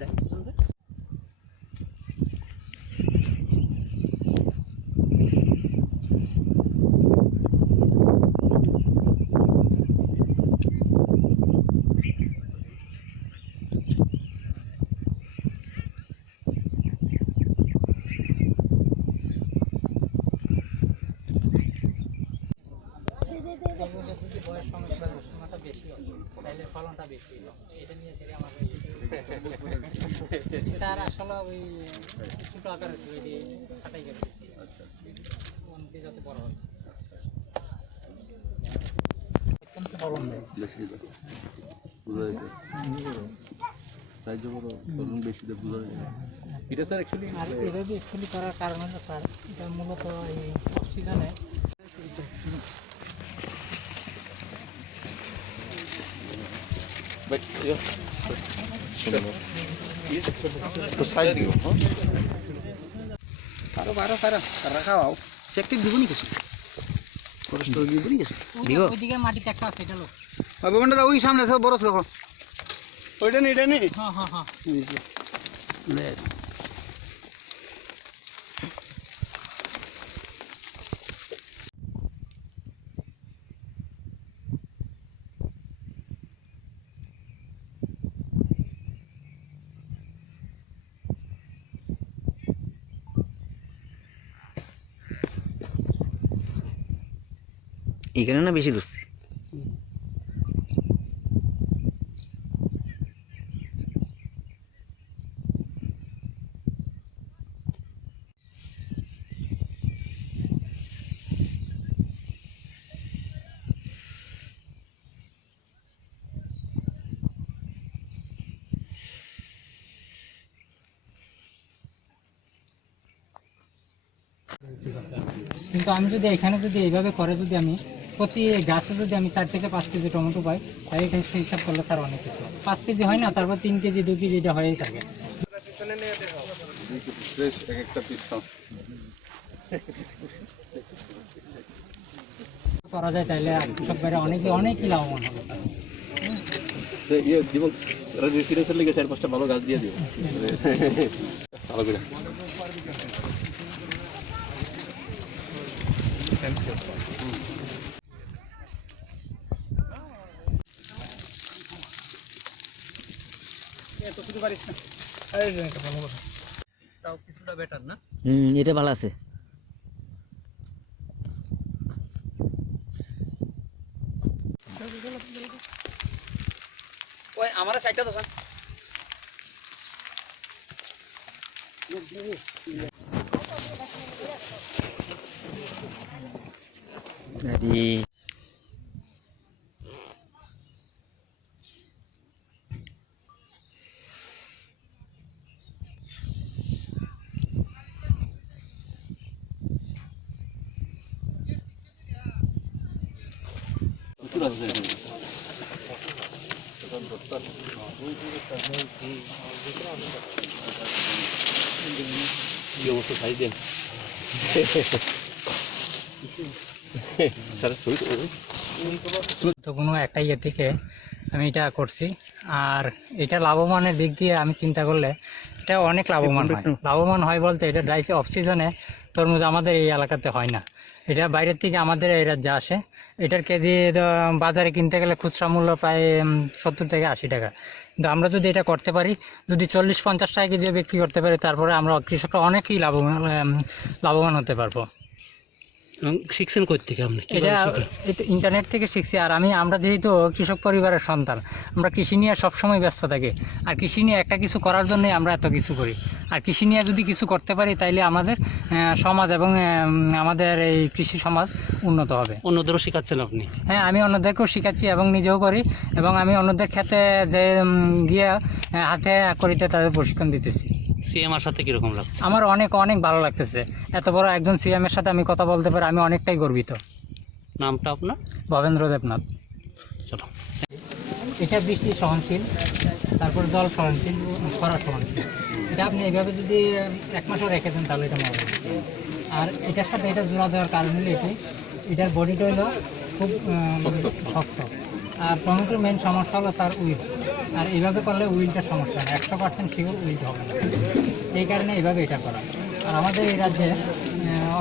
যায় সুন্দর। ফলনটা বেশি এটা নিয়ে স্যার আসলে ওই ছোট আকারের ছাটাই করে যত বড় হয় অত্যন্ত ফলন দেয় বেশি বেশি বোঝা যায় এটা স্যার অ্যাকচুয়ালি আর এভাবে অ্যাকচুয়ালি করার কারণ হলো স্যার এটা মূলত এই অক্সিজেনে আরো বারো সারা রাখাও সেকটিভ দিব নি কিছু ফরেস্ট দিব নি কিছু দিব ওইদিকে মাটিতে একটা আছে এটা লোক ভগবানটা ওই সামনে সব বড় দেখো ওইটা নেই এটা নেই হ্যাঁ হ্যাঁ হ্যাঁ লে এখানে না বেশি দোস্তি কিন্তু আমি যদি এখানে যদি এইভাবে করে যদি আমি প্রতি গাছে যদি আমি 4 থেকে 5 কেজি টমেটো পাই তাই এটা হিসাব করলে স্যার অনেক কিছু 5 কেজি হয় না তারপর 3 কেজি 2 কেজি এটা হয়েই থাকে করা যায় চাইলে কৃষক ভাইরা অনেকই লাভবান হবে ভালো গাছ দিয়ে দিও ভালো করে এটা ভালো আছে আমার সাইডটা দোকান কোনো একটা ইয়ে থেকে আমি এটা করছি আর এটা লাভবানের দিক দিয়ে আমি চিন্তা করলে এটা অনেক লাভবান হয় বলতে এটা ড্রাই অফ সিজনে তরমুজ আমাদের এই এলাকাতে হয় না এটা বাইরের থেকে আমাদের এই রাজ্যে আসে এটার কেজি বাজারে কিনতে গেলে খুচরা মূল্য প্রায় 70 থেকে 80 টাকা কিন্তু আমরা যদি এটা করতে পারি যদি 40-50 টাকা কেজি বিক্রি করতে পারি তারপরে আমরা কৃষকরা অনেকই লাভবান হতে পারবো শিখছেন কই থেকে আপনি এটা ইন্টারনেট থেকে শিখছি আর আমরা যেহেতু কৃষক পরিবারের সন্তান আমরা কৃষি নিয়ে সবসময় ব্যস্ত থাকি আর কৃষি নিয়ে একটা কিছু করার জন্যই আমরা এত কিছু করি আর কৃষি নিয়ে যদি কিছু করতে পারি তাইলে আমাদের সমাজ এবং আমাদের এই কৃষি সমাজ উন্নত হবে অন্যদেরও শেখাচ্ছেন আপনি হ্যাঁ আমি অন্যদেরকেও শেখাচ্ছি এবং নিজেও করি এবং আমি অন্যদের ক্ষেত্রে যে গিয়ে হাতে করিতে তাদের প্রশিক্ষণ দিতেছি সিএমের সাথে কিরকম লাগছে আমার অনেক ভালো লাগতেছে এত বড় একজন সিএমের সাথে আমি কথা বলতে পারি আমি অনেকটাই গর্বিত নামটা আপনার ভবেন্দ্র দেবনাথ চলো এটা বৃষ্টি সহনশীল তারপর জল সহনশীল খরা সহনশীল এটা আপনি এইভাবে যদি 1 মাসও রেখে দেন তাহলে এটা মরে আর এটার সাথে এটা জোড়া দেওয়ার কারণ হলো এটার বডিটা হলো খুব শক্ত আর টমেটোর মেন সমস্যা হলো তার উইল, আর এইভাবে করলে উইলটার সমস্যা না, 100% শিওর উইল হবে না, এই কারণে এইভাবে এটা করা। আর আমাদের এই রাজ্যে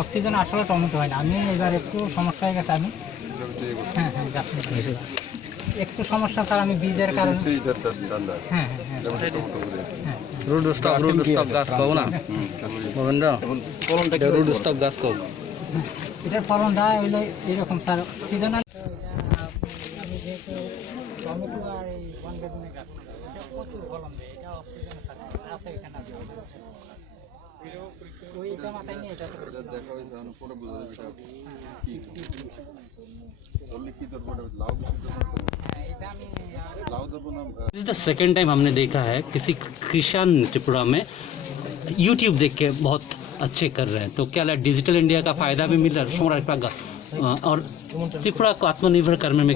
অক্সিজেন আসলে টমেটো হয় না। আমি এবার একটু সমস্যা হয়ে গেছে, আমি হ্যাঁ হ্যাঁ একটু সমস্যা স্যার, আমি বীজের কারণে হ্যাঁ হ্যাঁ হ্যাঁ রুড স্টক গাছ কও না ভবেন্দ্র, রুড স্টক গাছ কও। এটার ফলনটা হইলো এইরকম স্যার, সিজনাল। আমি যেহেতু টমেটো আর এই ওয়ান বেগুনের গাছ, এটা প্রচুর ফলন দেয়, এটা অক্সিজেন আছে এখানে ওইটা মাথায় নিয়ে এটা This is the second time हमने देखा है किसी किसान त्रिपुरा में YouTube देख के बहुत अच्छे कर रहे हैं, तो क्या लगा डिजिटल इंडिया का फायदा भी मिल रहा है और त्रिपुरा को आत्मनिर्भर करने में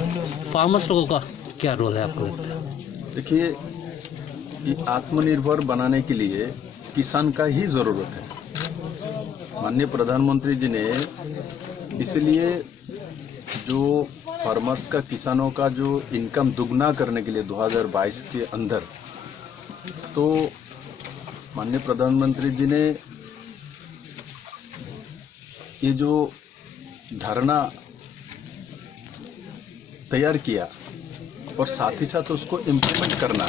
फार्मर्स लोगों का क्या रोल है आपको लगता है? देखिए, ये आत्मनिर्भर बनाने के लिए किसान का ही ज़रूरत है। माननीय प्रधानमंत्री जी ने इसलिए जो फार्मर्स का, किसानों का जो इनकम दुगना करने के लिए 2022 के अंदर, तो माननीय प्रधानमंत्री जी ने ये जो धारणा तैयार किया और साथ ही साथ उसको इम्प्लीमेंट करना,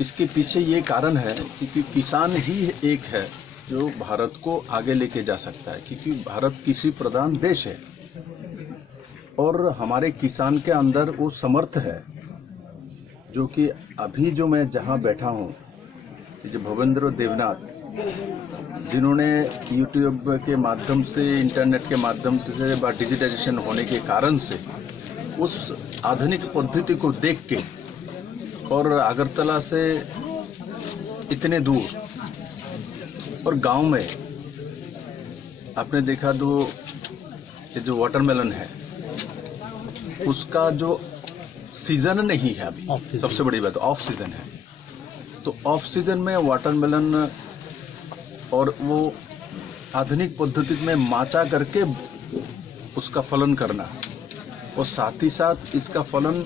इसके पीछे ये कारण है क्योंकि किसान ही एक है जो भारत को आगे लेके जा सकता है, क्योंकि भारत कृषि प्रधान देश है और हमारे किसान के अंदर वो समर्थ है जो कि अभी जो मैं जहाँ बैठा हूँ, जो भवेंद्र देवनाथ, जिन्होंने यूट्यूब के माध्यम से, इंटरनेट के माध्यम से डिजिटाइजेशन होने के कारण से उस आधुनिक पद्धति को देख के और अगरतला से इतने दूर और गांव में आपने देखा तो ये जो वाटरमेलन है उसका जो सीजन नहीं है अभी, सबसे बड़ी बात ऑफ सीजन है, तो ऑफ सीजन में वाटरमेलन और वो आधुनिक पद्धति में माचा करके उसका फलन करना और साथ ही साथ इसका फलन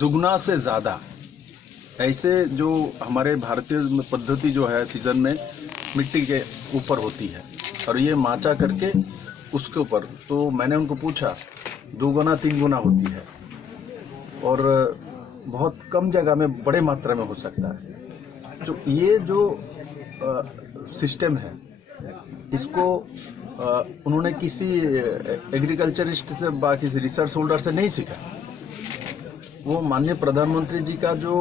दुगना से ज़्यादा, ऐसे जो हमारे भारतीय पद्धति जो है सीजन में मिट्टी के ऊपर होती है और ये माचा करके उसके ऊपर, तो मैंने उनको पूछा 2 गुना 3 गुना होती है और बहुत कम जगह में बड़े मात्रा में हो सकता है। तो ये जो सिस्टम है इसको उन्होंने किसी एग्रीकल्चरिस्ट से बा किसी रिसर्च होल्डर से नहीं सीखा, वो माननीय प्रधानमंत्री जी का जो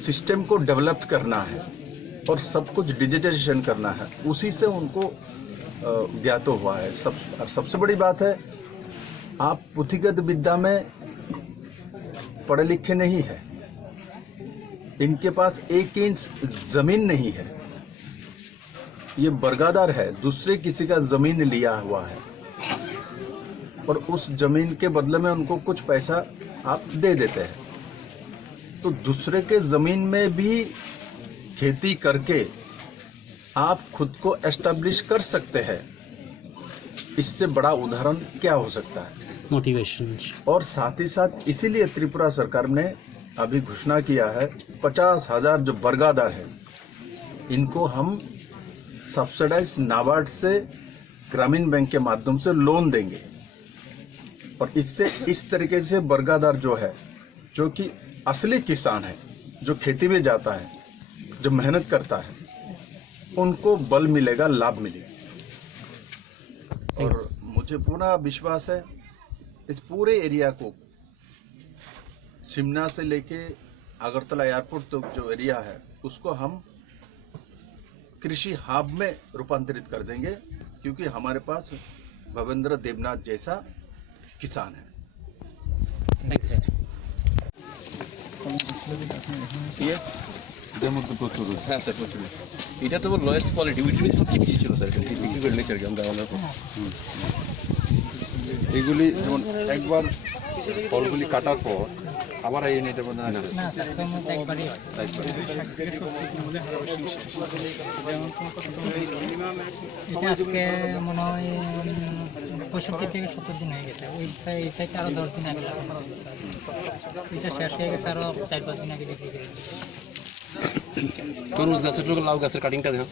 सिस्टम को डेवलप करना है और सब कुछ डिजिटाइजेशन करना है, उसी से उनको ज्ञात हुआ है। सबसे बड़ी बात है, आप पुथिगत विद्या में पढ़े लिखे नहीं है, इनके पास 1 इंच जमीन नहीं है, ये बर्गादार है, दूसरे किसी का जमीन लिया हुआ है और उस जमीन के बदले में उनको कुछ पैसा आप दे देते हैं, तो दूसरे के जमीन में भी खेती करके आप खुद को एस्टेब्लिश कर सकते हैं। इससे बड़ा उदाहरण क्या हो सकता है? मोटिवेशन। और साथ ही साथ इसीलिए त्रिपुरा सरकार ने अभी घोषणा किया है 50,000 जो बर्गादार है इनको हम सब्सिडाइज नाबार्ड से, ग्रामीण बैंक के माध्यम से लोन देंगे और इससे इस तरीके से बर्गादार जो है, जो कि असली किसान है, जो खेती में जाता है, जो मेहनत करता है, उनको बल मिलेगा, लाभ मिलेगा। और मुझे पूरा विश्वास है इस पूरे एरिया को, शिमला से लेके अगरतला एयरपोर्ट तक जो एरिया है उसको हम कृषि हब में रूपांतरित कर देंगे, क्योंकि हमारे पास भवेंद्र देवनाथ जैसा किसान है। হ্যাঁ স্যার, প্রচুর। এটা তো লোয়েস্ট কোয়ালিটি, উইটার সবচেয়ে বেশি ছিল স্যার, বিক্রি করে নিয়েছে আর কি আমরা। এগুলি যেমন একবার ফলগুলি কাটার পর আবার এই নিতে পারবেন না? না স্যার তরমুজ একবারই হয়। এটা আজকে মনে হয় 65 থেকে 70 দিন হয়ে গেছে। এই সাইডে আরো 10 দিন আগে লাগানো ছিল স্যার। এটা শেষ হয়ে গেছে আরো 4-5 দিন আগে বিক্রি করে দিয়েছি। তরমুজ গাছের লাউ গাছের কাটিংটা দেখো